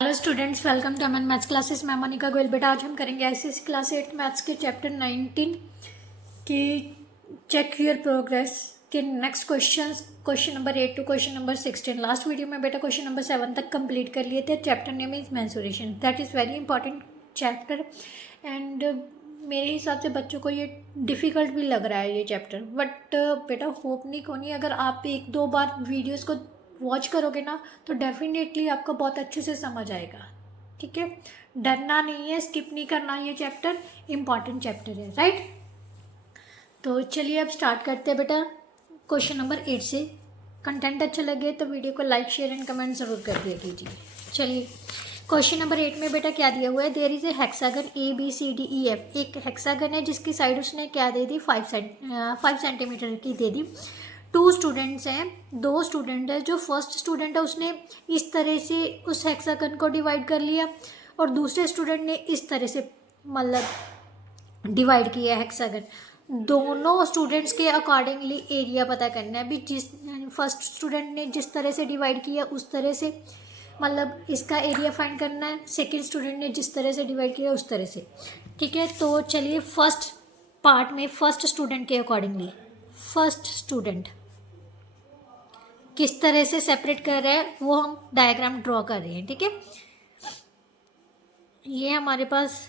Hello students, welcome to Aman maths classes. मैं मोनिका गोयल। बेटा आज हम करेंगे आईसीएसई क्लास 8 मैथ्स के चैप्टर 19 की चेक योर प्रोग्रेस के next question number 8 to question number 16। Last video में बेटा क्वेश्चन नंबर 7 तक कंप्लीट कर लिए थे। Chapter name is mensuration. That is very important chapter and मेरे हिसाब से बच्चों को ये डिफ़िकल्ट भी लग रहा है ये चैप्टर, बट बेटा होप नहीं कोनी, अगर आप एक दो बार वीडियोज़ को वॉच करोगे ना तो डेफिनेटली आपको बहुत अच्छे से समझ आएगा। ठीक है, डरना नहीं है, स्किप नहीं करना, ये चैप्टर इम्पॉर्टेंट चैप्टर है, राइट। तो चलिए अब स्टार्ट करते हैं बेटा क्वेश्चन नंबर 8 से। कंटेंट अच्छा लगे तो वीडियो को लाइक शेयर एंड कमेंट ज़रूर कर दिया कीजिए। चलिए क्वेश्चन नंबर 8 में बेटा क्या दिया हुआ है, there is a hexagon ABCDEF। एक हेक्सागन है जिसकी साइड उसने क्या दे दी, 5 सेंटीमीटर की दे दी। 2 स्टूडेंट्स हैं, 2 स्टूडेंट है। जो फर्स्ट स्टूडेंट है उसने इस तरह से उस हेक्सागन को डिवाइड कर लिया और दूसरे स्टूडेंट ने इस तरह से मतलब डिवाइड किया हेक्सागन। दोनों स्टूडेंट्स के अकॉर्डिंगली एरिया पता करना है। अभी जिस फर्स्ट स्टूडेंट ने जिस तरह से डिवाइड किया उस तरह से मतलब इसका एरिया फाइंड करना है। सेकंड स्टूडेंट ने जिस तरह से डिवाइड किया उस तरह से। ठीक है, तो चलिए फर्स्ट पार्ट में फर्स्ट स्टूडेंट के अकॉर्डिंगली फर्स्ट स्टूडेंट किस तरह से सेपरेट कर रहे हैं वो हम डायग्राम ड्रॉ कर रहे हैं। ठीक है, ये हमारे पास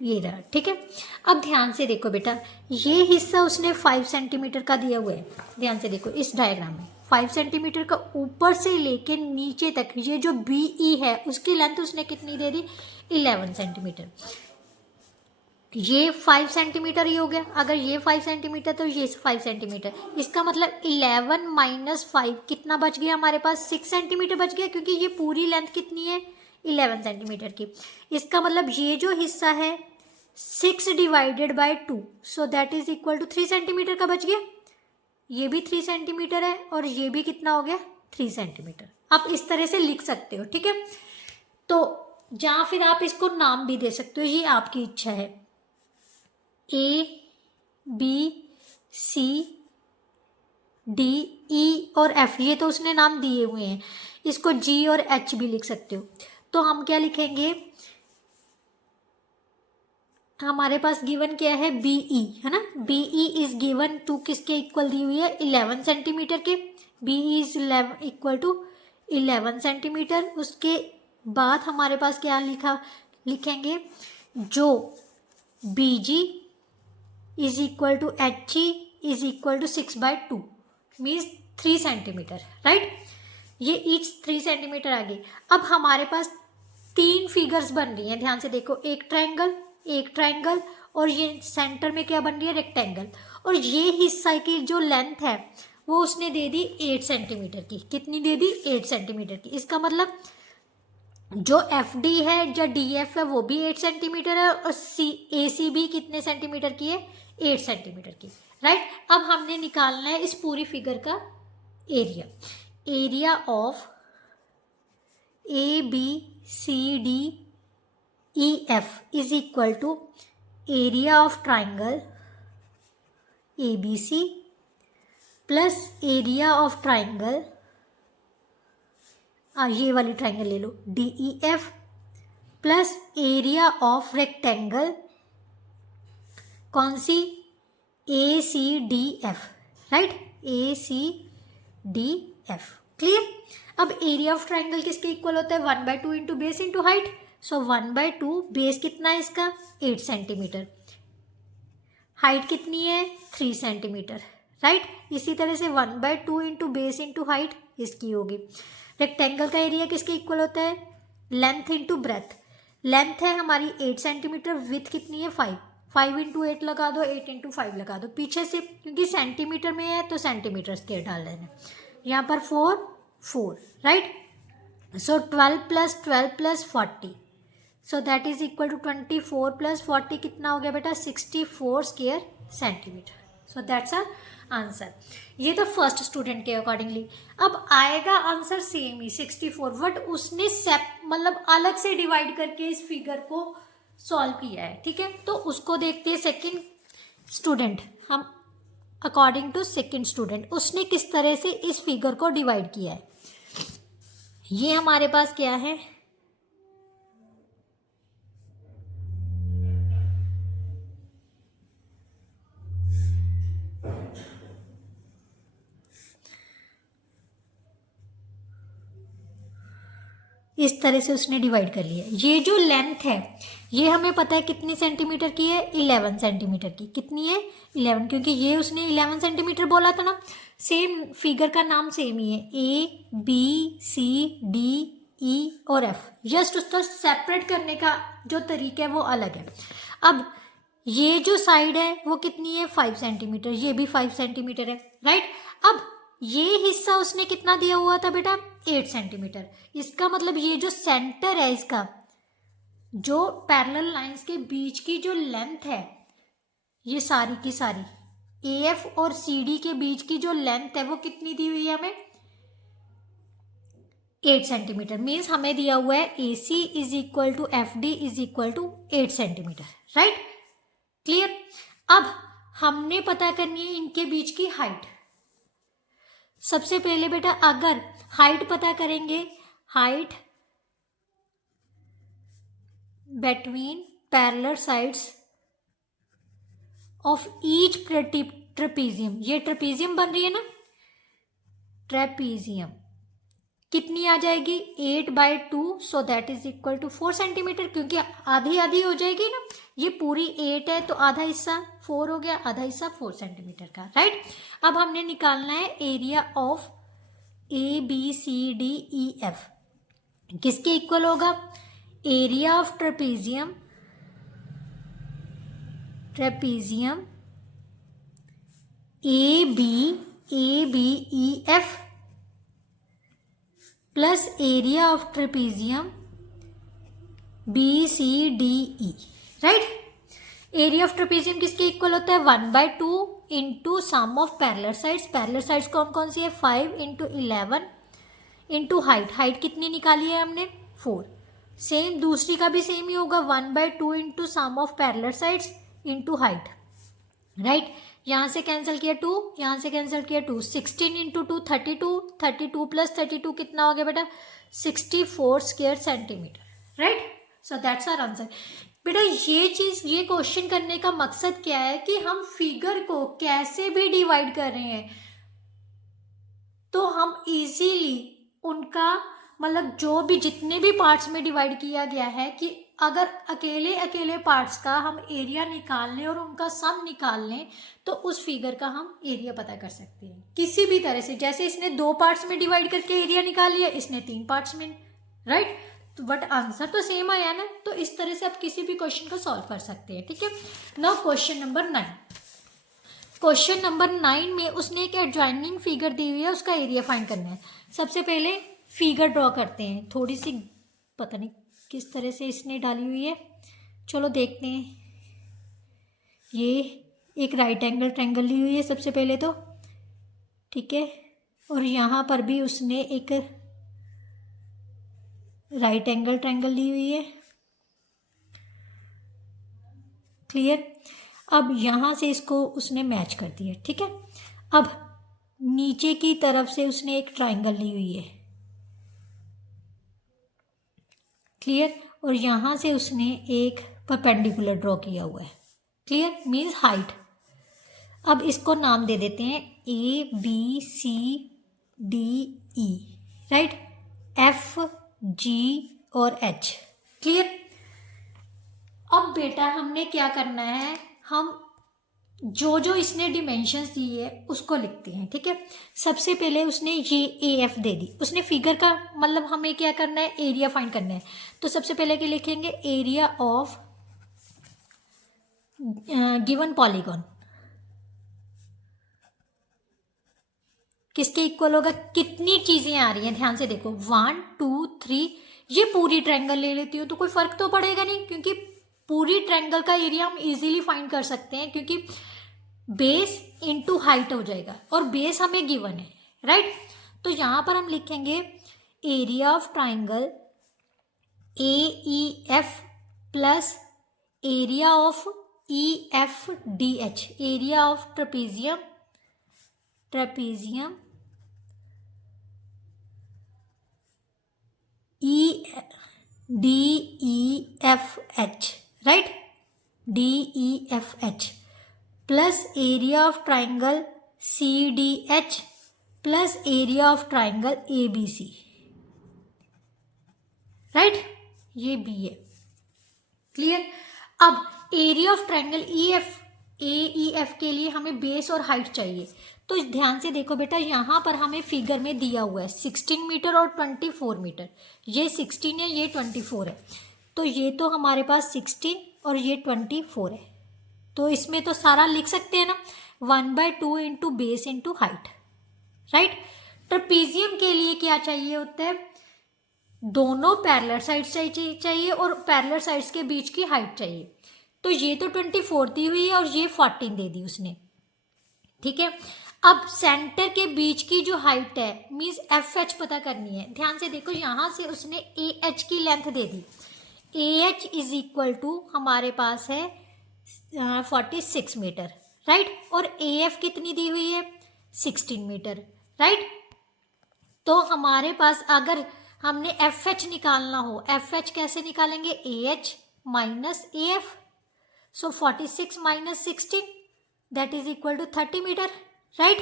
ये रहा। ठीक है, अब ध्यान से देखो बेटा, ये हिस्सा उसने 5 सेंटीमीटर का दिया हुआ है। ध्यान से देखो इस डायग्राम में 5 सेंटीमीटर का ऊपर से लेके नीचे तक ये जो BE है उसकी लेंथ उसने कितनी दे दी, 11 सेंटीमीटर। ये 5 सेंटीमीटर ही हो गया। अगर ये 5 सेंटीमीटर तो ये 5 सेंटीमीटर, इसका मतलब 11 माइनस 5 कितना बच गया हमारे पास, 6 सेंटीमीटर बच गया, क्योंकि ये पूरी लेंथ कितनी है, 11 सेंटीमीटर की। इसका मतलब ये जो हिस्सा है 6 divided by 2, so that is equal to 3 centimetre का बच गया। ये भी 3 सेंटीमीटर है और ये भी कितना हो गया, 3 सेंटीमीटर। आप इस तरह से लिख सकते हो। ठीक है, तो जहाँ फिर आप इसको नाम भी दे सकते हो, ये आपकी इच्छा है। ABCDE और F, ये तो उसने नाम दिए हुए हैं। इसको G और H भी लिख सकते हो। तो हम क्या लिखेंगे, हमारे पास गिवन क्या है, BE है ना। BE इज गिवन टू किसके इक्वल दी हुई है, 11 सेंटीमीटर के। BE is equal to 11 centimetre. उसके बाद हमारे पास क्या लिखेंगे, जो BG is equal to HE is equal to 6/2 means 3 centimetre, right. ये ईच 3 सेंटीमीटर आ गई। अब हमारे पास 3 फिगर्स बन रही हैं। ध्यान से देखो, एक ट्रायंगल और ये सेंटर में क्या बन रही है, रेक्टेंगल। और ये हिस्सा की जो लेंथ है वो उसने दे दी 8 सेंटीमीटर की। कितनी दे दी, 8 सेंटीमीटर की। इसका मतलब जो FD है जो DF है वो भी 8 सेंटीमीटर है और AC भी कितने सेंटीमीटर की है, 8 सेंटीमीटर की, राइट। अब हमने निकालना है इस पूरी फिगर का area of ABCDEF is equal to area of triangle ABC plus area of triangle, ये वाली ट्राइंगल ले लो, DEF plus area of rectangle, कौन सी, ACDF, राइट, ACDF। क्लियर। अब एरिया ऑफ ट्राइंगल किसके इक्वल होता है, 1/2 into base into height. So 1/2 base कितना है इसका, 8 सेंटीमीटर, हाइट कितनी है, 3 सेंटीमीटर, राइट। इसी तरह से 1/2 इंटू बेस इंटू हाइट इसकी होगी। रेक्टेंगल का एरिया किसके इक्वल होता है, लेंथ इंटू ब्रेथ। लेंथ है हमारी 8 सेंटीमीटर, विथ कितनी है 5 इंटू 8 लगा दो, 8 इंटू 5 लगा दो पीछे से, क्योंकि सेंटीमीटर में है तो सेंटीमीटर स्केयर डाल देना। यहाँ पर 4 right. So 12 plus 40, so that is equal to 24 plus 40 कितना हो गया बेटा, 64 square centimetre. So that's our answer. ये तो फर्स्ट स्टूडेंट के अकॉर्डिंगली। अब आएगा आंसर सेम ही 64, बट उसने मतलब अलग से डिवाइड करके इस फिगर को सॉल्व किया है, ठीक है। तो उसको देखते हैं सेकंड स्टूडेंट, हम अकॉर्डिंग टू सेकंड स्टूडेंट उसने किस तरह से इस फिगर को डिवाइड किया है। ये हमारे पास क्या है, इस तरह से उसने डिवाइड कर लिया। ये जो लेंथ है ये हमें पता है कितनी सेंटीमीटर की है, 11 सेंटीमीटर की। कितनी है, 11, क्योंकि ये उसने 11 सेंटीमीटर बोला था ना। सेम फिगर का नाम सेम ही है, ए बी सी डी ई और एफ, जस्ट उसका सेपरेट करने का जो तरीका है वो अलग है। अब ये जो साइड है वो कितनी है, 5 सेंटीमीटर, ये भी 5 सेंटीमीटर है, राइट। अब ये हिस्सा उसने कितना दिया हुआ था बेटा, 8 सेंटीमीटर। इसका मतलब ये जो सेंटर है इसका, जो पैरेलल लाइंस के बीच की जो लेंथ है, ये सारी की सारी ए एफ और सी डी के बीच की जो लेंथ है वो कितनी दी हुई है हमें, 8 सेंटीमीटर। मीन्स हमें दिया हुआ है A C is equal to F D is equal to 8 centimetre, right, clear. अब हमने पता करनी है इनके बीच की हाइट। सबसे पहले बेटा अगर हाइट पता करेंगे, height between parallel sides of each trapezium, ये ट्रेपीजियम बन रही है ना, ट्रेपीजियम कितनी आ जाएगी, 8/2, so that is equal to 4 centimetre, क्योंकि आधी आधी हो जाएगी ना, ये पूरी 8 है तो आधा हिस्सा 4 हो गया, आधा हिस्सा 4 सेंटीमीटर का, राइट। अब हमने निकालना है area of A B C D E F, किसके इक्वल होगा, area of trapezium, trapezium A B E F plus area of trapezium B C D E, right. Area of trapezium किसके equal होता है, 1/2 into sum of parallel sides. Parallel sides कौन कौन सी है, 5 into 11 into height, height कितनी निकाली है हमने, 4। सेम दूसरी का भी सेम ही होगा, 1/2 into sum of parallel sides into height, right. यहाँ से कैंसिल किया 2, यहाँ से कैंसिल किया 2, 16 इंटू 2 32, 32 प्लस 32 कितना हो गया बेटा, 64 square centimetre, right. So that's our answer. बेटा ये चीज़, ये क्वेश्चन करने का मकसद क्या है कि हम फिगर को कैसे भी डिवाइड कर रहे हैं तो हम इजीली उनका मतलब जो भी जितने भी पार्ट्स में डिवाइड किया गया है कि अगर अकेले अकेले पार्ट्स का हम एरिया निकाल लें और उनका सम निकाल लें तो उस फिगर का हम एरिया पता कर सकते हैं किसी भी तरह से। जैसे इसने 2 पार्ट्स में डिवाइड करके एरिया निकाल लिया, इसने 3 पार्ट्स में, राइट। तो बट आंसर तो सेम आया ना, तो इस तरह से आप किसी भी क्वेश्चन को सॉल्व कर सकते हैं, ठीक है। Now question number 9। Question number 9 में उसने एक एडजॉइनिंग फिगर दी हुई है, उसका एरिया फाइंड करना है। सबसे पहले फिगर ड्रॉ करते हैं, थोड़ी सी पता नहीं किस तरह से इसने डाली हुई है, चलो देखते हैं। ये एक राइट एंगल ट्रायंगल ली हुई है सबसे पहले तो, ठीक है, और यहाँ पर भी उसने एक राइट एंगल ट्रायंगल ली हुई है, क्लियर। अब यहाँ से इसको उसने मैच कर दिया, ठीक है। अब नीचे की तरफ से उसने एक ट्रायंगल ली हुई है, क्लियर, और यहाँ से उसने एक परपेंडिकुलर ड्रॉ किया हुआ है, क्लियर, मीन्स हाइट। अब इसको नाम दे देते हैं A B C D E, right, F G और एच, क्लियर। अब बेटा हमने क्या करना है, हम जो जो इसने डिमेंशंस दी है उसको लिखते हैं, ठीक है। सबसे पहले उसने ये ए एफ दे दी, उसने फिगर का मतलब हमें क्या करना है, एरिया फाइंड करना है। तो सबसे पहले क्या लिखेंगे, एरिया ऑफ गिवन पॉलीगॉन किसके इक्वल होगा, कितनी चीजें आ रही हैं ध्यान से देखो, 1 2 3, ये पूरी ट्रायंगल ले लेती हूँ तो कोई फर्क तो पड़ेगा नहीं, क्योंकि पूरी ट्रायंगल का एरिया हम इजीली फाइंड कर सकते हैं क्योंकि बेस इनटू हाइट हो जाएगा और बेस हमें गिवन है, राइट। तो यहाँ पर हम लिखेंगे area of triangle A E F plus area of EFDH, area of trapezium DEFH, right, DEFH plus area of triangle CDH plus area of triangle ABC, right, ये बी है। Clear. अब area of triangle AEF के लिए हमें base और height चाहिए, तो ध्यान से देखो बेटा, यहाँ पर हमें फिगर में दिया हुआ है 16 मीटर और 24 मीटर, ये 16 है, ये 24 है, तो ये तो हमारे पास 16 और ये 24 है, तो इसमें तो सारा लिख सकते हैं ना, 1/2 into base into height, right. Trapezium के लिए क्या चाहिए होता है, दोनों पैरेलल साइड्स चाहिए और पैरेलल साइड्स के बीच की हाइट चाहिए, तो ये तो 24 दी हुई है और ये 14 दे दी उसने, ठीक है। अब सेंटर के बीच की जो हाइट है मीन्स FH पता करनी है। ध्यान से देखो, यहाँ से उसने AH की लेंथ दे दी, AH इज इक्वल टू हमारे पास है 46 मीटर, राइट, और AF कितनी दी हुई है 16 मीटर, राइट। तो हमारे पास अगर हमने FH निकालना हो, FH कैसे निकालेंगे, AH minus AF, so 46 minus 16 that is equal to 30 metre, right.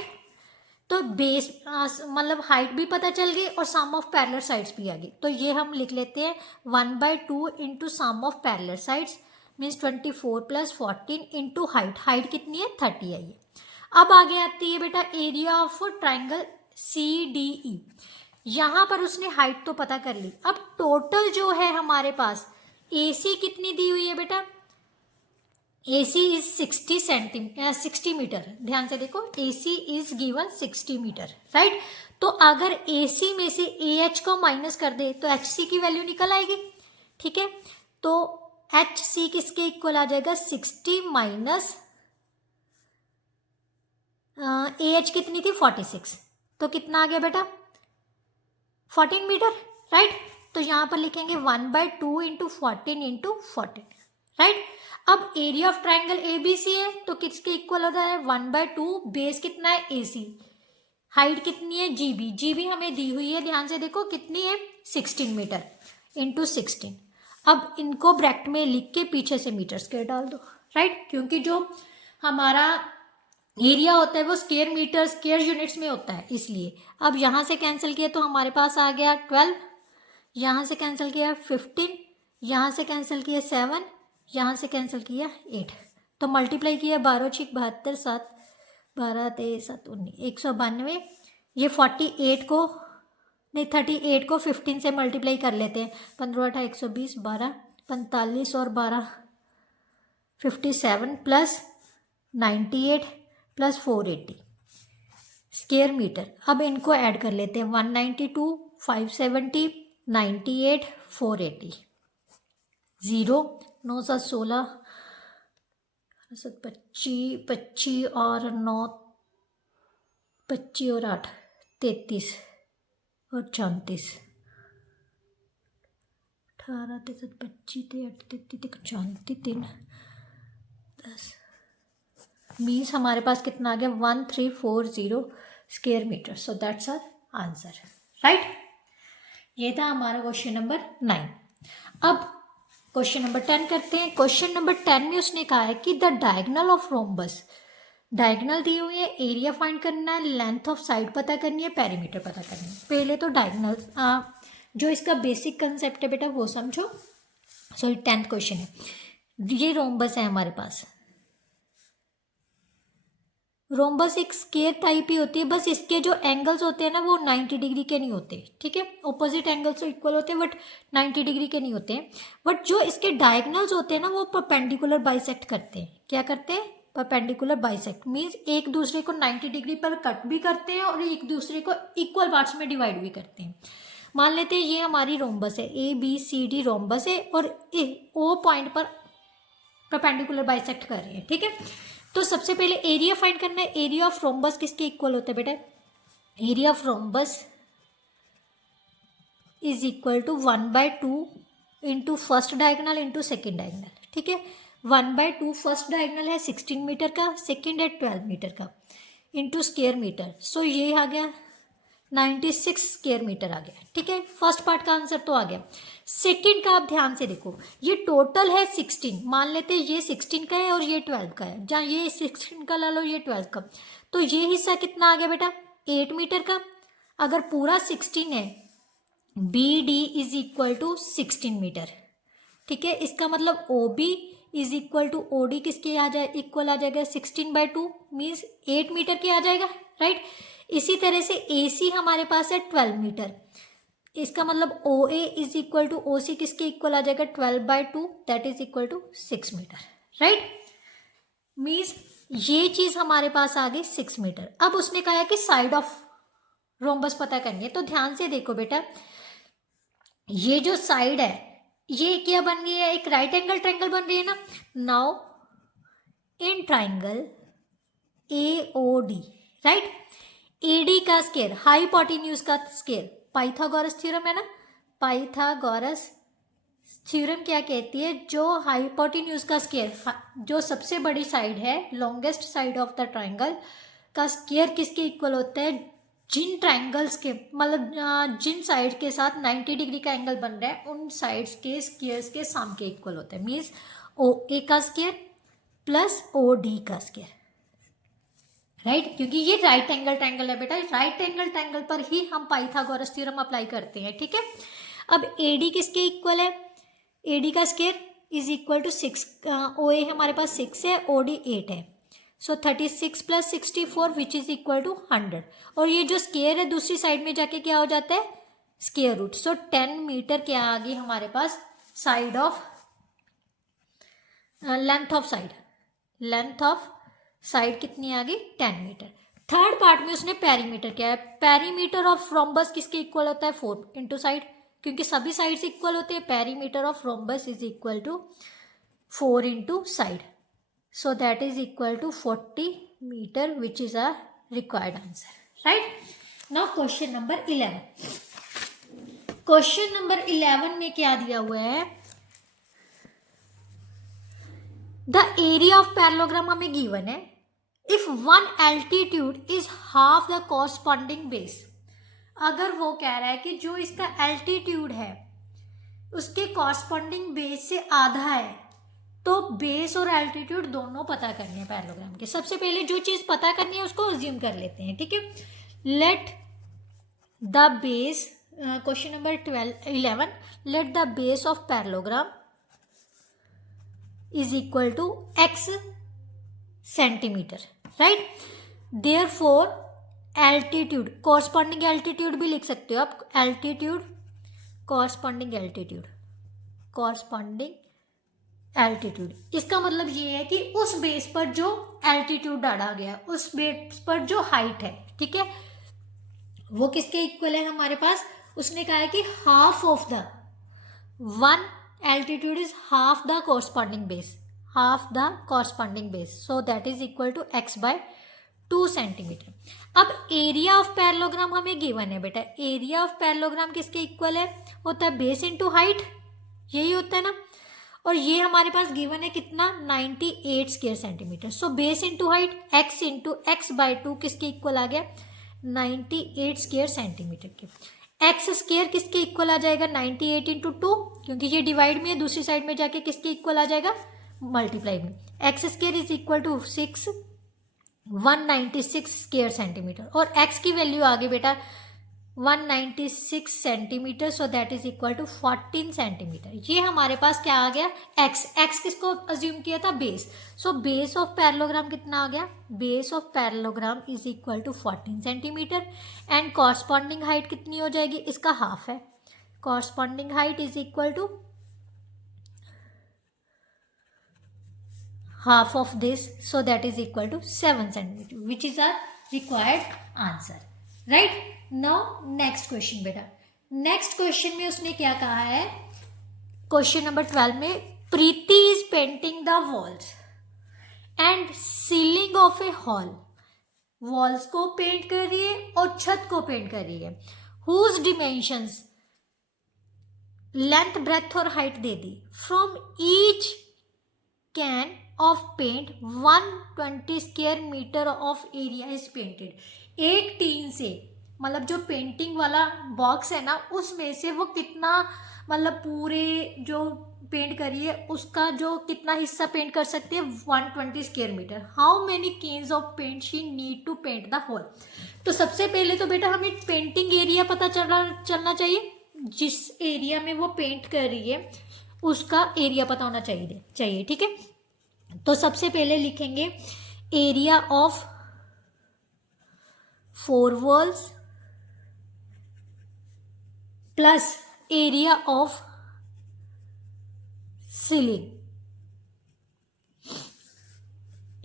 तो बेस मतलब हाइट भी पता चल गई और सम ऑफ पैरेलल साइड्स भी आ गई, तो ये हम लिख लेते हैं 1/2 into sum of parallel sides means 24 plus 14 into height कितनी है 30 आई है। अब आगे आती है बेटा एरिया ऑफ ट्राइंगल CDE, यहाँ पर उसने हाइट तो पता कर ली, अब टोटल जो है हमारे पास AC कितनी दी हुई है बेटा, AC इज 60 मीटर, ध्यान से देखो AC is given 60 metre, right. तो अगर AC में से AH को माइनस कर दे तो HC की वैल्यू निकल आएगी, ठीक है। तो HC किसके इक्वल आ जाएगा 60 माइनस AH कितनी थी 46, तो कितना आ गया बेटा 14 मीटर, राइट। तो यहाँ पर लिखेंगे 1/2 इंटू 14 इंटू 14, राइट। अब एरिया ऑफ ट्राइंगल ABC है तो किसके इक्वल होता है 1/2, बेस कितना है AC, हाइट कितनी है GB हमें दी हुई है, ध्यान से देखो कितनी है 16 मीटर इंटू 16। अब इनको ब्रैकेट में लिख के पीछे से मीटर स्क्वायर डाल दो, राइट, क्योंकि जो हमारा एरिया होता है वो स्क्वायर मीटर स्क्वायर यूनिट्स में होता है, इसलिए। अब यहाँ से कैंसिल किया तो हमारे पास आ गया 12, यहाँ से कैंसिल किया 15, यहाँ से कैंसिल किया 7, यहाँ से कैंसिल किया 8, तो मल्टीप्लाई किया 12 6 72 7 12 23 7 19 192, ये 48 को नहीं 38 को 15 से मल्टीप्लाई कर लेते हैं, 15 8 120 12 45 और 12 57 प्लस 98 प्लस 480 स्क्वायर मीटर। अब इनको ऐड कर लेते हैं 192 570 98 480 0 9 7 16 7 25 25 और 9 25 और 8 33 और 34 18 7 25 8 33 34 3 10 मीन्स हमारे पास कितना आ गया 1340 square metre, so that's our answer, right. ये था हमारा क्वेश्चन नंबर 9। अब क्वेश्चन नंबर 10 करते हैं। क्वेश्चन नंबर 10 में उसने कहा है कि the diagonal of rhombus, diagonal दी हुई है, एरिया फाइंड करना है, लेंथ ऑफ साइड पता करनी है, पेरीमीटर पता करनी है। पहले तो डायगोनल जो इसका बेसिक कंसेप्ट है बेटा वो समझो। सॉरी 10th क्वेश्चन है, ये रोम्बस है हमारे पास। रोम्बस एक स्क्वायर टाइप ही होती है, बस इसके जो एंगल्स होते हैं ना वो 90 डिग्री के नहीं होते, ठीक है। ऑपोजिट एंगल्स तो इक्वल होते हैं बट 90 डिग्री के नहीं होते हैं। बट जो इसके डायगोनल्स होते हैं ना वो परपेंडिकुलर बाइसेक्ट करते हैं। क्या करते हैं? परपेंडिकुलर बाइसेक्ट मीन्स एक दूसरे को 90 डिग्री पर कट भी करते हैं और एक दूसरे को इक्वल पार्ट्स में डिवाइड भी करते हैं। मान लेते हैं ये हमारी रोम्बस है, ABCD रोम्बस है और O पॉइंट पर परपेंडिकुलर बाइसेक्ट कर रहे हैं, ठीक है। तो सबसे पहले एरिया फाइंड करना है। एरिया ऑफ रोम्बस किसके इक्वल होता है बेटा? Area of rhombus is equal to 1/2 into first diagonal into second diagonal, ठीक है। 1/2 फर्स्ट डायगोनल है 16 मीटर का, सेकेंड है 12 मीटर का, इंटू स्क्वेयर मीटर। सो ये आ गया 96 स्क्वेयर मीटर आ गया। ठीक है, फर्स्ट पार्ट का आंसर तो आ गया। सेकंड का आप ध्यान से देखो, ये टोटल है 16, मान लेते हैं ये 16 का है और ये 12 का है, जहाँ ये 16 का ला लो ये 12 का, तो ये हिस्सा कितना आ गया बेटा 8 मीटर का। अगर पूरा 16 है, B D is equal to 16 metre. ठीक है, इसका मतलब O B is equal to O D किसके आ जाए, इक्वल आ जाएगा 16/2 मीन्स 8 मीटर के आ जाएगा, राइट। इसी तरह से ए सी हमारे पास है 12 मीटर, इसका मतलब O A is equal to O C किसके इक्वल आ जाएगा 12/2 that is equal to 6 metre, right. Means ये चीज हमारे पास आ गई 6 मीटर। अब उसने कहा है कि साइड ऑफ रोम्बस पता करनी है, तो ध्यान से देखो बेटा, ये जो साइड है ये क्या बन गई है, एक राइट एंगल ट्रायंगल बन रही है ना। Now in triangle A O D, right, A D का स्क्वायर हाइपोटेन्यूज का स्क्वायर, पाइथागोरस थ्योरम है ना। पाइथागोरस थ्योरम क्या कहती है, जो हाइपोटेन्यूज का स्क्वायर, जो सबसे बड़ी साइड है, longest side of the triangle का स्क्वायर किसके इक्वल होता है, जिन ट्रायंगल्स के मतलब जिन साइड के साथ 90 डिग्री का एंगल बन रहा है उन साइड्स के स्क्वायर्स के सम के इक्वल होता है। मीन्स ओ ए का स्क्वायर प्लस ओ डी का स्क्वायर, राइट, क्योंकि ये राइट एंगल ट्रायंगल है बेटा, राइट एंगल ट्रायंगल पर ही हम पाइथागोरस थ्योरम अप्लाई करते हैं। ठीक है, अब ए डी किसके इक्वल है, ए डी का square is equal to 6, O A हमारे पास 6 है, ओ डी 8 है, so 36 plus 64 which is equal to 100, और ये जो स्क्वायर है दूसरी साइड में जाके क्या हो जाता है स्क्वायर रूट। सो 10 मीटर क्या आ गई हमारे पास side of length of side, length of side कितनी आ गई 10 मीटर। थर्ड पार्ट में उसने पेरीमीटर क्या है, पेरीमीटर ऑफ रोम्बस किसके इक्वल होता है 4 इंटू साइड, क्योंकि सभी साइड्स इक्वल होते हैं। Perimeter of rhombus is equal to 4 into side, so that is equal to 40 meter which is a required answer, right। now question number 11, question number 11 में क्या दिया हुआ है, the area of parallelogram हमें given है, if one altitude is half the corresponding base, अगर वो कह रहा है कि जो इसका altitude है उसके corresponding base से आधा है, तो बेस और एल्टीट्यूड दोनों पता करनी है पैरेललोग्राम के। सबसे पहले जो चीज पता करनी है उसको अज्यूम कर लेते हैं। ठीक है, let the base, question number 11, let the base of parallelogram is equal to x centimetre, right. Therefore altitude, corresponding altitude भी लिख सकते हो आप, altitude corresponding altitude, corresponding altitude, इसका मतलब ये है कि उस बेस पर जो एल्टीट्यूड डाला गया, उस बेस पर जो हाइट है, ठीक है, वो किसके इक्वल है हमारे पास। उसने कहा है कि half of the one altitude is half the corresponding base, half the corresponding base, so that is equal to x/2 centimetre. अब एरिया ऑफ पैरेललोग्राम हमें गिवन है बेटा, एरिया ऑफ पैरेललोग्राम किसके इक्वल है, होता है बेस इंटू हाइट, यही होता है ना। और ये हमारे पास गिवन है कितना 98 square centimetre, so base into height x into x/2 किसके इक्वल आ गया 98 स्क्वायर सेंटीमीटर के। x स्क्वायर किसके इक्वल आ जाएगा 98 इंटू 2, क्योंकि ये डिवाइड में है, दूसरी साइड में जाके किसके इक्वल आ जाएगा मल्टीप्लाई में। x square is equal to 196 square centimetre, और x की वैल्यू आ गई बेटा 196 सेंटीमीटर, so that is equal to 14 centimetre. ये हमारे पास क्या आ गया x किसको अज्यूम किया था base, so base of parallelogram कितना आ गया, base of parallelogram is equal to 14 centimetre, and corresponding height कितनी हो जाएगी, इसका हाफ है, corresponding height is equal to half of this, so that is equal to 7 centimeter, which is our required answer, right। now next question बेटा, next question में उसने क्या कहा है, क्वेश्चन नंबर 12 में प्रीति is painting the walls and ceiling of a hall, walls को paint कर रही है और छत को पेंट कर रही है, whose dimensions लेंथ ब्रेथ और हाइट दे दी, from each can of paint 120 square metre of area is painted. एक टीन से मतलब जो पेंटिंग वाला बॉक्स है ना, उसमें से वो कितना मतलब पूरे जो पेंट करिए उसका जो कितना हिस्सा पेंट कर सकती है, 120 square metre. How many cans of paint she need to paint the whole. तो सबसे पहले तो बेटा हमें पेंटिंग एरिया पता चलना चाहिए, जिस एरिया में वो पेंट कर रही है उसका एरिया पता होना चाहिए। ठीक है, तो सबसे पहले लिखेंगे area of 4 walls plus area of ceiling.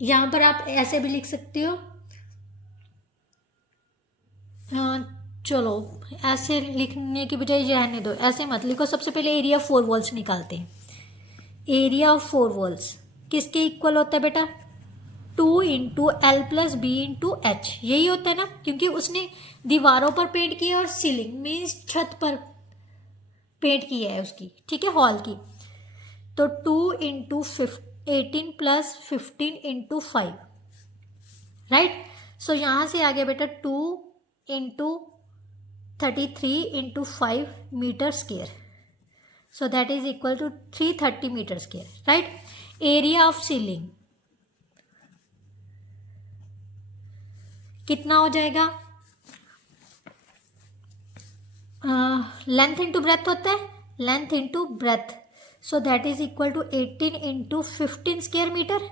यहां पर आप ऐसे भी लिख सकते हो, चलो ऐसे लिखने की बजाय रहने दो, ऐसे मत लिखो। सबसे पहले एरिया 4 वॉल्स निकालते हैं। एरिया ऑफ 4 वॉल्स किसके इक्वल होता है बेटा, 2 into L plus B into H, यही होता है ना, क्योंकि उसने दीवारों पर पेंट किया और सीलिंग मीन्स छत पर पेंट किया है उसकी, ठीक है, हॉल की। तो 2 into 18 plus 15 into 5, right. So यहाँ से आ गया बेटा 2 into 33 into 5 metre square, so that is equal to 330 metre square, right. Area of ceiling कितना हो जाएगा, लेंथ इंटू ब्रेथ होता है, length into breadth, so that is equal to 18 into 15 square metre.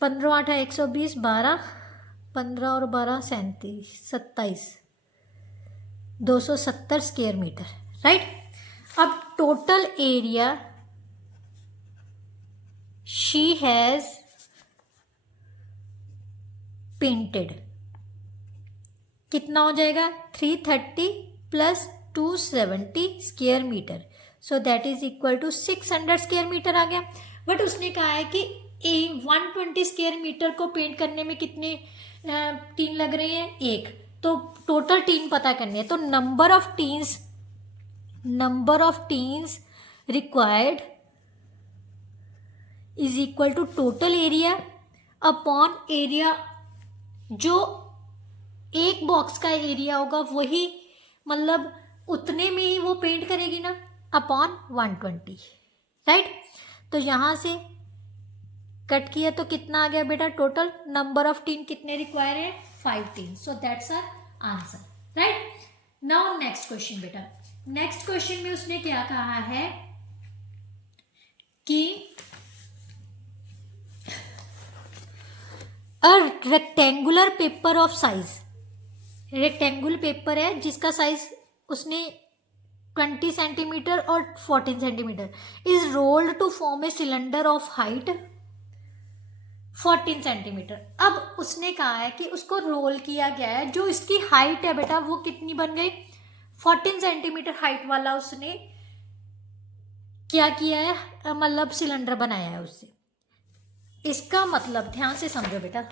15 8 120, 12 15 और 12 37 27, 270 स्क्वायर मीटर, राइट। अब total area she has painted कितना हो जाएगा, 330 plus 270 square metre, so that is equal to 600 square metre आ गया। But उसने कहा है कि 120 स्क्वायर मीटर को पेंट करने में कितने टीन लग रहे हैं, एक। तो टोटल टीन पता करनी है, तो number of tins required is equal to total area upon area, जो एक बॉक्स का एरिया होगा वही मतलब उतने में ही वो पेंट करेगी ना, अपॉन 120, राइट। तो यहाँ से कट किया तो कितना आ गया बेटा, टोटल नंबर ऑफ टीन कितने रिक्वायर है, 5 tin, so that's our answer, right. Now next question बेटा, नेक्स्ट क्वेश्चन में उसने क्या कहा है कि a rectangular paper of size, rectangular paper है जिसका साइज उसने 20 सेंटीमीटर और 14 centimetre is rolled to form a cylinder of height 14 centimetre. अब उसने कहा है कि उसको रोल किया गया है, जो इसकी हाइट है बेटा वो कितनी बन गई, 14 सेंटीमीटर हाइट वाला उसने क्या किया है, मतलब सिलेंडर बनाया है उससे। इसका मतलब ध्यान से समझो बेटा,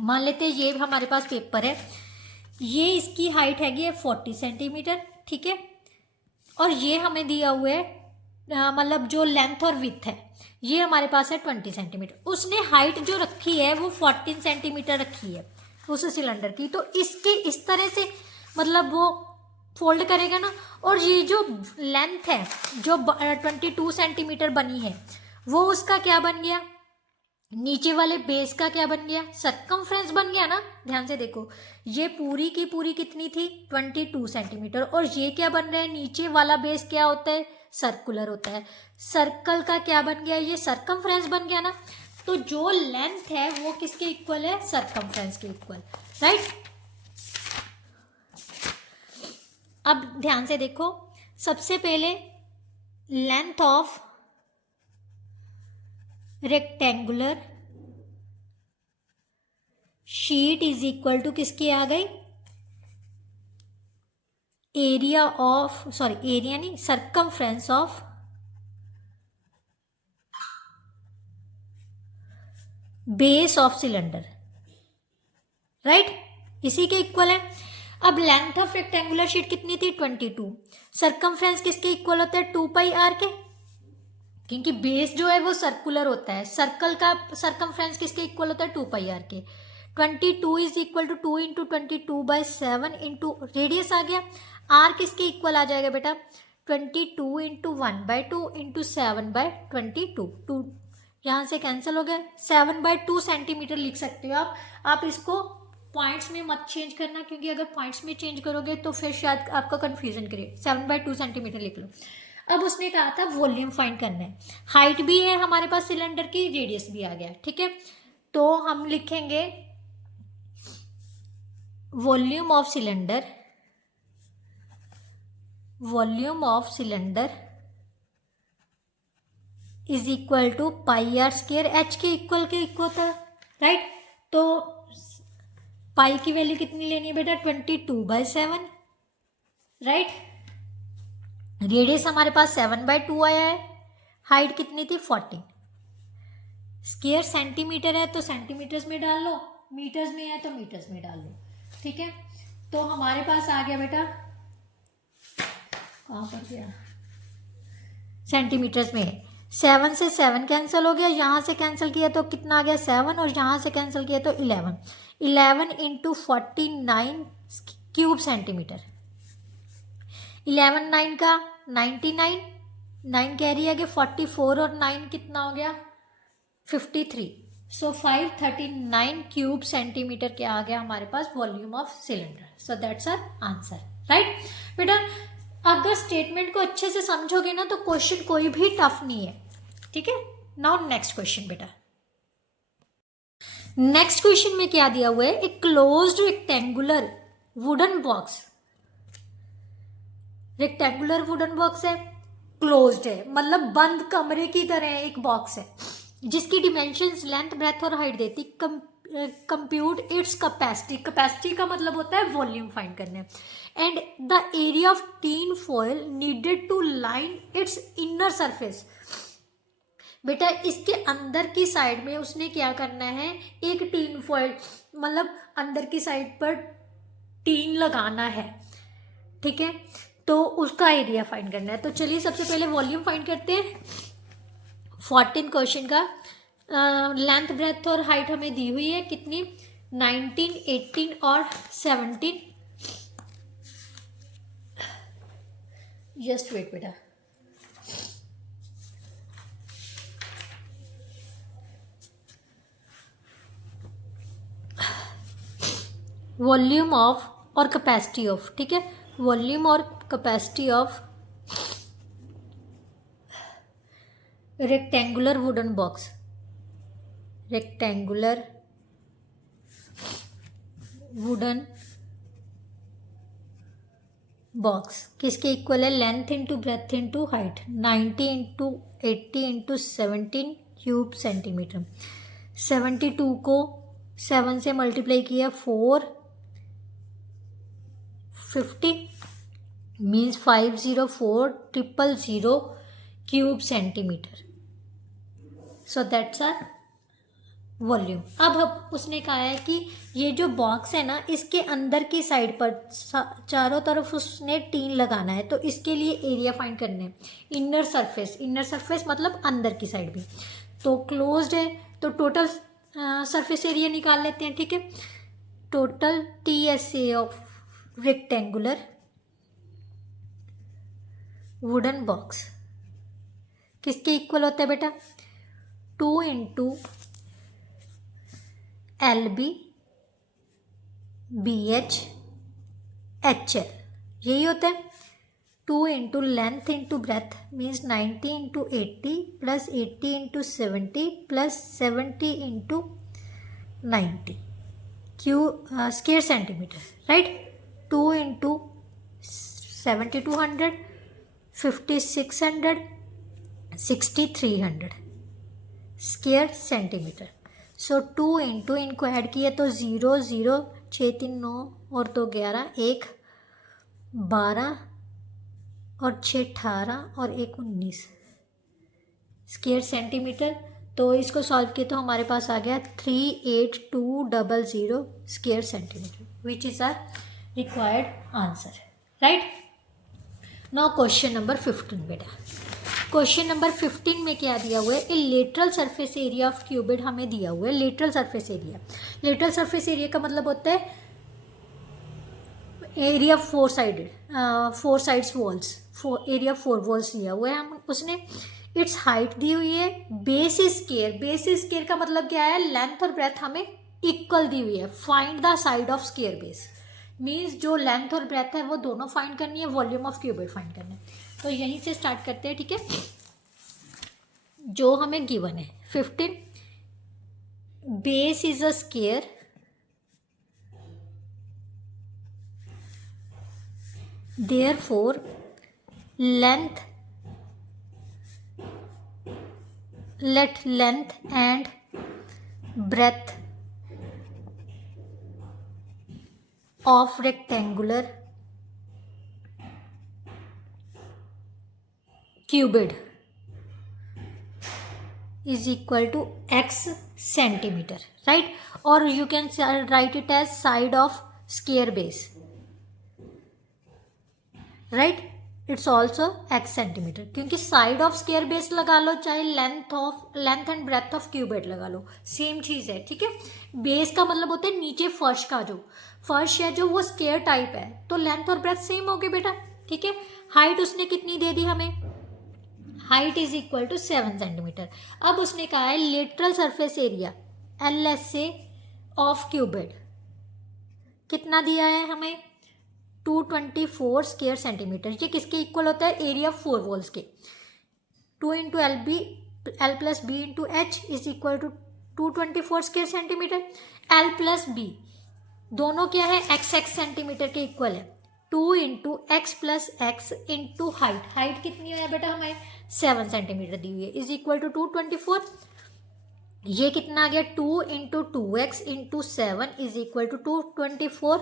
मान लेते हैं ये हमारे पास पेपर है, ये इसकी हाइट हैगी 40 सेंटीमीटर, ठीक है, और ये हमें दिया हुआ है मतलब जो लेंथ और विड्थ है ये हमारे पास है 20 सेंटीमीटर। उसने हाइट जो रखी है वो 14 सेंटीमीटर रखी है उस सिलेंडर की, तो इसके इस तरह से मतलब वो फोल्ड करेगा ना, और ये जो लेंथ है जो 22 सेंटीमीटर बनी है वो उसका क्या बन गया, नीचे वाले बेस का क्या बन गया, सर्कमफ्रेंस बन गया ना। ध्यान से देखो, ये पूरी की पूरी कितनी थी, 22 सेंटीमीटर, और ये क्या बन रहा है, नीचे वाला बेस क्या होता है, सर्कुलर होता है। सर्कल का क्या बन गया, ये सर्कमफ्रेंस बन गया ना। तो जो लेंथ है वो किसके इक्वल है, सर्कमफ्रेंस के इक्वल, राइट। अब ध्यान से देखो, सबसे पहले length of rectangular sheet is equal to किसकी आ गई, एरिया ऑफ, सॉरी एरिया नहीं, circumference of base of cylinder, right, इसी के इक्वल है। अब लेंथ ऑफ रेक्टेंगुलर शीट कितनी थी, 22। सर्कमफ्रेंस किसके इक्वल होता है, 2 पाई आर के, क्योंकि बेस जो है वो सर्कुलर होता है, सर्कल का सरकमफ्रेंस किसके इक्वल होता है, 2πr के। 22 is equal to 2 into 22/7 into radius आ गया। आर किसके इक्वल आ जाएगा बेटा, 22 इंटू 1/2 इंटू 7/22। 2 यहाँ से कैंसिल हो गया, 7/2 सेंटीमीटर लिख सकते हो आप इसको पॉइंट्स में मत चेंज करना, क्योंकि अगर पॉइंट्स में चेंज करोगे तो फिर शायद आपका कंफ्यूजन करे। 7/2 सेंटीमीटर लिख लो। अब उसने कहा था वॉल्यूम फाइंड करना है, हाइट भी है हमारे पास सिलेंडर की, रेडियस भी आ गया, ठीक है। तो हम लिखेंगे volume of cylinder is equal to πr²। h के इक्वल होता है, राइट। तो पाई की वैल्यू कितनी लेनी है बेटा, 22/7, राइट। रेडियस हमारे पास 7/2 आया है, हाइट कितनी थी 14। स्क्वायर सेंटीमीटर है तो सेंटीमीटर्स में डाल लो, मीटर्स में है तो मीटर्स में डाल लो, ठीक है। तो हमारे पास आ गया बेटा, कहाँ पर गया, सेंटीमीटर्स में है। 7 से 7 कैंसिल हो गया, यहाँ से कैंसिल किया तो कितना आ गया 7, और यहाँ से कैंसिल किया तो 11 इंटू 49 क्यूब सेंटीमीटर। 11 9 का 99, 9 कैरी आ गया 44, और 9 कितना हो गया 53। सो 539 क्यूब सेंटीमीटर क्या आ गया हमारे पास volume of cylinder. So that's our answer, right बेटा। अगर स्टेटमेंट को अच्छे से समझोगे ना तो क्वेश्चन कोई भी टफ नहीं है, ठीक है। नाउ नेक्स्ट क्वेश्चन बेटा, नेक्स्ट क्वेश्चन में क्या दिया हुआ है, एक क्लोज्ड रेक्टेंगुलर वुडन बॉक्स है, क्लोज्ड है मतलब बंद कमरे की तरह एक बॉक्स है, जिसकी डिमेंशंस लेंथ, ब्रेथ और हाइट देती। कंप्यूट इट्स कैपेसिटी का मतलब होता है वॉल्यूम फाइंड करना। And the area of tin foil needed to line its inner surface. बेटा इसके अंदर की साइड में उसने क्या करना है, एक टीन फॉयल मतलब अंदर की साइड पर टीन लगाना है, ठीक है। तो उसका एरिया फाइंड करना है। तो चलिए सबसे पहले वॉल्यूम फाइंड करते हैं। 14 क्वेश्चन का लेंथ, ब्रेथ और हाइट हमें दी हुई है कितनी, 19, 18 और 17। जस्ट वेट बेटा, वॉल्यूम ऑफ और कैपेसिटी ऑफ, ठीक है। वॉल्यूम और capacity of rectangular wooden box, rectangular wooden box किसके इक्वल है, length into breadth into height, 90 into 80 into 17 cube centimetre. 72 को 7 से मल्टीप्लाई किया 450 means 504000 cube centimetre. So that's our volume. अब उसने कहा है कि ये जो बॉक्स है ना, इसके अंदर की साइड पर चारों तरफ उसने टीन लगाना है, तो इसके लिए एरिया फाइंड करना है। इनर सरफेस मतलब अंदर की साइड भी, तो क्लोज्ड है तो टोटल सरफेस एरिया निकाल लेते हैं, ठीक है। Total TSA of rectangular wooden box किसके इक्वल होता है बेटा, 2 इंटू LB BH HL, यही होता है। 2 into length into breadth means 90 into 80 plus 80 into 70 plus 70 into 90 square centimetre, right. 2 into 7200 5600 6300 square centimetre. So 2 into इनको ऐड किया तो 0 0 6 3 9 और 2 11 1 12 और 6 18 और 1 19 स्क्वायर सेंटीमीटर। तो इसको सॉल्व किया तो हमारे पास आ गया 38200 square centimetre, which is our required answer, right. Now question number 15 बेटा, क्वेश्चन नंबर 15 में क्या दिया हुआ है, ए लेटरल सरफेस एरिया ऑफ क्यूबिड हमें दिया हुआ है। लेटरल सरफेस एरिया का मतलब होता है area four sides walls, area 4 walls दिया हुआ है हम उसने। इट्स हाइट दी हुई है, बेस स्केयर का मतलब क्या है, लेंथ और ब्रेथ हमें इक्वल दी हुई है। Find the side of square base means जो लेंथ और ब्रेथ है वो दोनों फाइंड करनी है, वॉल्यूम ऑफ क्यूबिड फाइंड करना है। तो यहीं से स्टार्ट करते हैं, ठीक है। जो हमें गिवन है 15, base is a square, therefore length and breadth of rectangular cubid is equal to x centimeter, right? Or you can write it as side of square base, right? It's also x centimetre, क्योंकि side of square base लगा लो चाहे length and breadth of क्यूबिड लगा लो, same चीज़ है, ठीक है। Base का मतलब होता है नीचे फर्श का, जो फर्श है जो वो स्केयर टाइप है, तो लेंथ और ब्रेथ सेम हो गए बेटा, ठीक है। हाइट उसने कितनी दे दी हमें, height is equal to 7 centimetre. अब उसने कहा है lateral surface area LSA of cuboid कितना दिया है हमें, 224 स्क्वायर सेंटीमीटर। ये किसके इक्वल होता है, एरिया 4 वॉल्स के। 2 into L plus B into H is equal to 224 square centimetre. L plus B दोनों क्या है, x सेंटीमीटर के इक्वल है। 2 into X plus X into height कितनी है बेटा हमें 7 सेंटीमीटर दी हुई है, इज इक्वल टू 224। ये कितना आ गया, 2 into 2x into 7 is equal to 224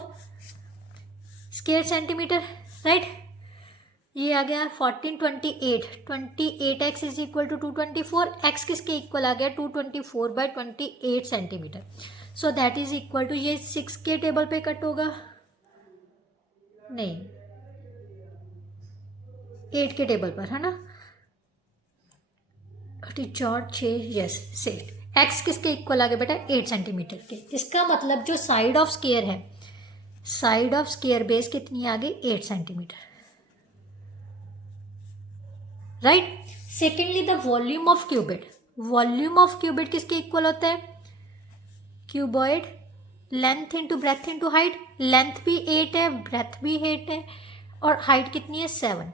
square centimetre, right. ये आ गया 28 इज इक्वल टू 224, एक्स किसके इक्वल आ गया 224/28 centimetre. So that is equal to, ये 6 के टेबल पे कट होगा, नहीं 8 के टेबल पर है ना, 4 6 यस से एक्स किसके इक्वल आ गया बेटा 8 सेंटीमीटर के। इसका मतलब जो साइड ऑफ स्क्वायर है, साइड ऑफ स्क्वायर बेस कितनी आ गई 8 centimetre, right. Secondly the volume of cuboid, volume of cuboid किसके इक्वल होता है, cuboid length into breadth into height. Length भी 8 है, ब्रेथ भी 8 है, और हाइट कितनी है 7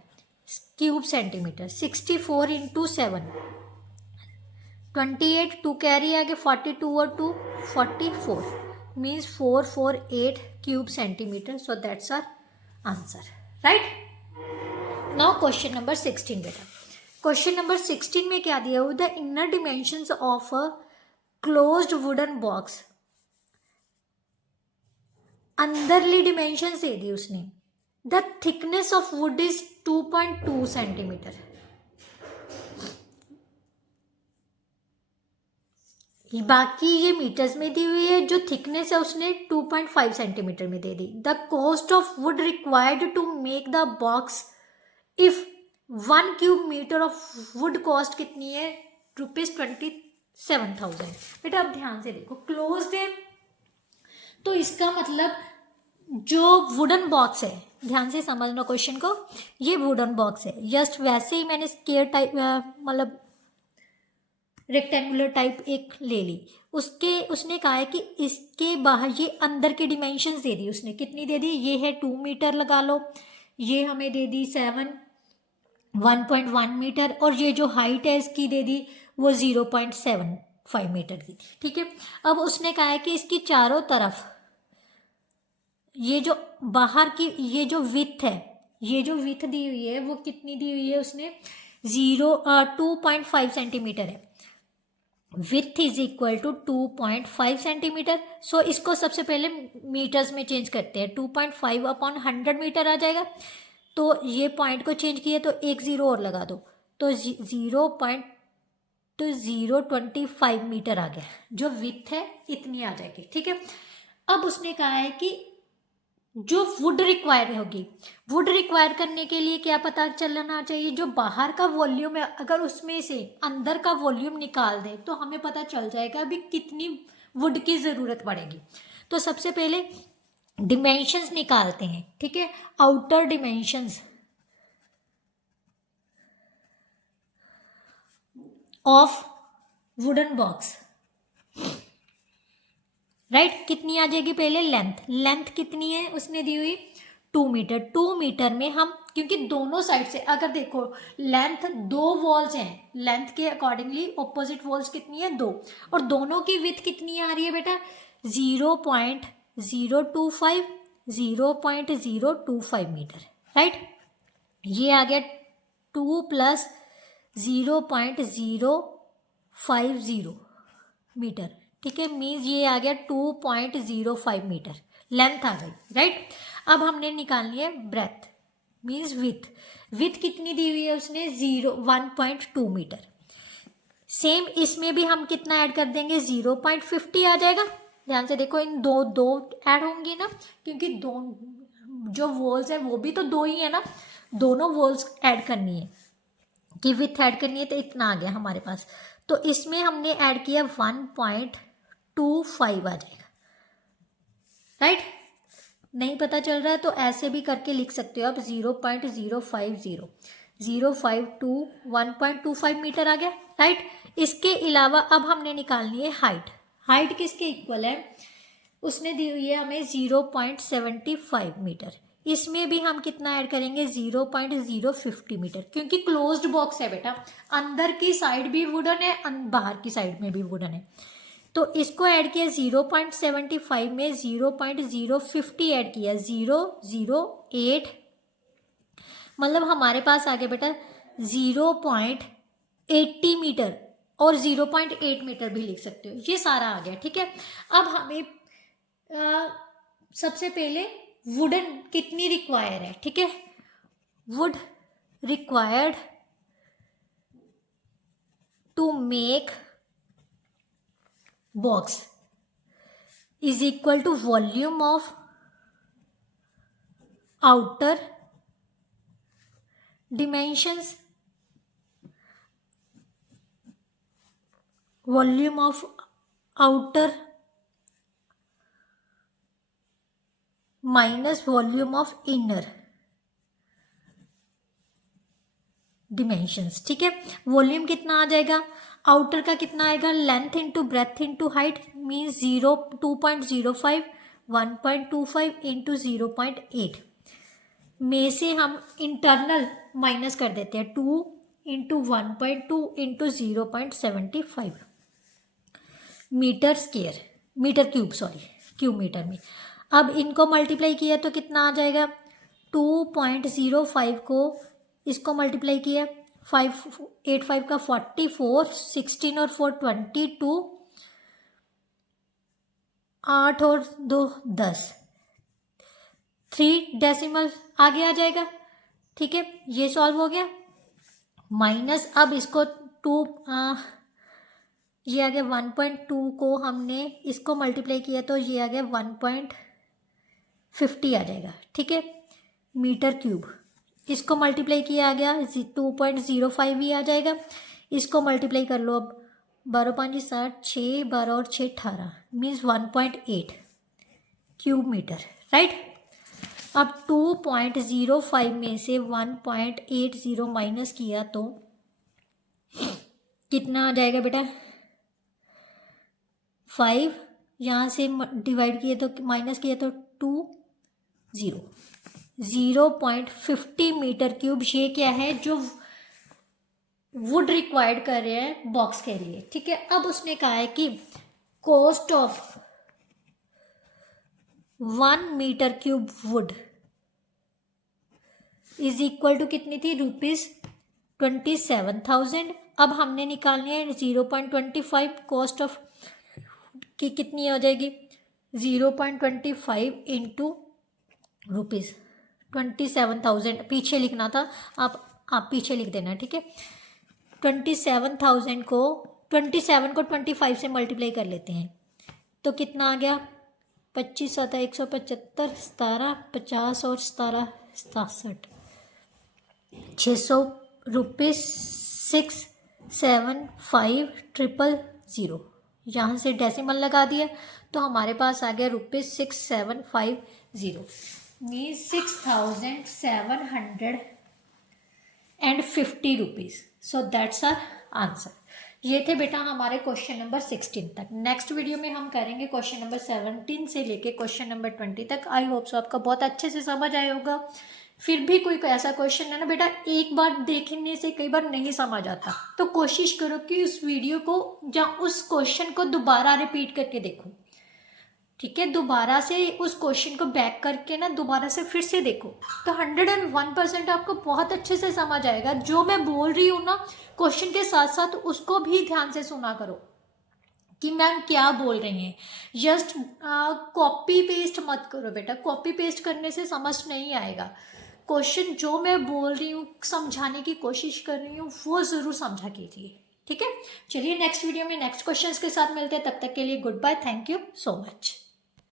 क्यूब सेंटीमीटर। 64 इंटू 7 28, 2 कैरी आ गए 42 और 2 44 means 448 cube centimetre. So that's our answer, right. Now question number 16 बेटा, क्वेश्चन नंबर 16 में क्या दिया हुआ, the inner dimensions of a closed wooden box. अंदरली डिमेंशंस दे दी उसने, the thickness of wood is 2.2 centimetre. बाकी ये मीटर्स में दी हुई है, जो थिकनेस है उसने 2.5 सेंटीमीटर में दे दी। The cost of wood required to make the box if 1 cube metre of wood cost कितनी है, ₹27,000। बेटा अब ध्यान से देखो, क्लोज्ड है तो इसका मतलब जो वुडन बॉक्स है, ध्यान से समझना क्वेश्चन को, ये वुडन बॉक्स है, जस्ट वैसे ही मैंने स्क्वायर टाइप मतलब रेक्टेंगुलर टाइप एक ले ली, उसने कहा है कि इसके बाहर ये अंदर की डिमेंशंस दे दी उसने, कितनी दे दी, ये है 2 मीटर लगा लो, ये हमें दे दी 1.1 मीटर, और ये जो हाइट है इसकी दे दी वो 0.75 मीटर की, ठीक है। अब उसने कहा है कि इसकी चारों तरफ ये जो बाहर की ये जो विड्थ है, ये जो विड्थ दी हुई है वो कितनी दी हुई है उसने 2.5 सेंटीमीटर है। Width is equal to 2.5 centimetre. So इसको सबसे पहले मीटर्स में चेंज करते हैं, 2.5 अपॉन 100 मीटर आ जाएगा। तो ये पॉइंट को चेंज किया तो एक ज़ीरो और लगा दो, तो 0.025 मीटर आ गया, जो विड्थ है इतनी आ जाएगी, ठीक है। अब उसने कहा है कि जो वुड रिक्वायर होगी, वुड रिक्वायर करने के लिए क्या पता चलना चाहिए, जो बाहर का वॉल्यूम है अगर उसमें से अंदर का वॉल्यूम निकाल दें तो हमें पता चल जाएगा अभी कितनी वुड की ज़रूरत पड़ेगी। तो सबसे पहले डिमेंशंस निकालते हैं, ठीक है। Outer dimensions of wooden box, right. कितनी आ जाएगी, पहले लेंथ कितनी है उसने दी हुई 2 मीटर। 2 मीटर में हम, क्योंकि दोनों साइड से अगर देखो लेंथ 2 वॉल्स हैं, लेंथ के अकॉर्डिंगली ऑपोजिट वॉल्स कितनी है 2, और दोनों की विथ कितनी आ रही है बेटा 0.025 0.025 मीटर, राइट। ये आ गया 2 प्लस 0.050 मीटर, ठीक है। मीन्स ये आ गया 2.05 मीटर लेंथ आ गई, राइट। अब हमने निकालनी है ब्रेथ मीन्स विथ कितनी दी हुई है उसने 1.2 मीटर। सेम इसमें भी हम कितना ऐड कर देंगे 0.50 आ जाएगा। ध्यान से देखो, इन दो ऐड होंगी ना, क्योंकि दो जो वॉल्स है वो भी तो 2 ही है ना, दोनों वॉल्स ऐड करनी है कि विथ ऐड करनी है, तो इतना आ गया हमारे पास। तो इसमें हमने ऐड किया 1.25 आ जाएगा, राइट। नहीं पता चल रहा है तो ऐसे भी करके लिख सकते हो आप 0.050 052 1.25 मीटर आ गया, राइट। इसके अलावा अब हमने निकालनी है हाइट किसके इक्वल है, उसने दी हुई है हमें 0.75 मीटर। इसमें भी हम कितना ऐड करेंगे 0.050 मीटर, क्योंकि क्लोज्ड बॉक्स है बेटा, अंदर की साइड भी वुडन है बाहर की साइड में भी वुडन है। तो इसको ऐड किया 0.75 में 0.050 ऐड किया 008, मतलब हमारे पास आ गया बेटा 0.80 मीटर, और 0.8 मीटर भी लिख सकते हो, ये सारा आ गया, ठीक है। अब हमें सबसे पहले वुडन कितनी रिक्वायर है, ठीक है। Wood required to make box is equal to volume of outer dimensions, volume of outer minus volume of inner dimensions, ठीक है। वॉल्यूम कितना आ जाएगा, आउटर का कितना आएगा, length into breadth into height means 2.05 1.25 into 0.8 में से हम इंटरनल माइनस कर देते हैं 2 into 1.2 into 0.75 metre square, metre cube, sorry cube metre में। अब इनको मल्टीप्लाई किया तो कितना आ जाएगा 2.05 को इसको मल्टीप्लाई किया 585 का 44 16 और 4 22 8 और 2 10 3 डेसिमल आगे आ जाएगा, ठीक है। ये सॉल्व हो गया। माइनस अब इसको 2 ये आ गया 1.2 को हमने इसको मल्टीप्लाई किया तो ये आ गया 1.50 आ जाएगा, ठीक है, मीटर क्यूब। इसको मल्टीप्लाई किया आ गया 2.05 ही आ जाएगा। इसको मल्टीप्लाई कर लो अब 12 5 60 6 12 और 6 18 मीन्स 1.8 क्यूब मीटर, राइट। अब 2.05 में से 1.80 माइनस किया तो कितना आ जाएगा बेटा 5, यहाँ से डिवाइड किए तो माइनस किया तो 0.50 मीटर क्यूब। ये क्या है जो वुड रिक्वायर्ड कर रहे हैं बॉक्स के लिए, ठीक है। अब उसने कहा है कि cost of 1 metre cube wood is equal to कितनी थी ₹27,000। अब हमने निकालनी है 0.25 कॉस्ट ऑफ की कितनी हो जाएगी 0.25 इंटू ₹27,000, पीछे लिखना था, आप पीछे लिख देना, ठीक है। 27,000 को 27 को 25 से मल्टीप्लाई कर लेते हैं तो कितना आ गया 25 आता 175, 17 50 और 17 67, 600 रुपीज़ 675,000। यहाँ से डेसिमल लगा दिया तो हमारे पास आ गया ₹6750, means 6750 rupees. So that's our answer. ये थे बेटा हमारे क्वेश्चन नंबर 16 तक। नेक्स्ट वीडियो में हम करेंगे क्वेश्चन नंबर 17 से लेके क्वेश्चन नंबर 20 तक। आई होप सो आपका बहुत अच्छे से समझ आया होगा। फिर भी कोई ऐसा क्वेश्चन है ना बेटा, एक बार देखने से कई बार नहीं समझ आता, तो कोशिश करो कि उस वीडियो को या उस क्वेश्चन को दोबारा रिपीट करके देखो। ठीक है, दोबारा से उस क्वेश्चन को बैक करके ना दोबारा से फिर से देखो, तो 101% आपको बहुत अच्छे से समझ आएगा। जो मैं बोल रही हूँ ना क्वेश्चन के साथ साथ उसको भी ध्यान से सुना करो कि मैम क्या बोल रही हैं। जस्ट कॉपी पेस्ट मत करो बेटा, कॉपी पेस्ट करने से समझ नहीं आएगा। क्वेश्चन जो मैं बोल रही हूँ, समझाने की कोशिश कर रही हूँ, वो ज़रूर समझा कीजिए। ठीक है, चलिए नेक्स्ट वीडियो में नेक्स्ट क्वेश्चंस के साथ मिलते हैं। तब तक के लिए goodbye, thank you so much.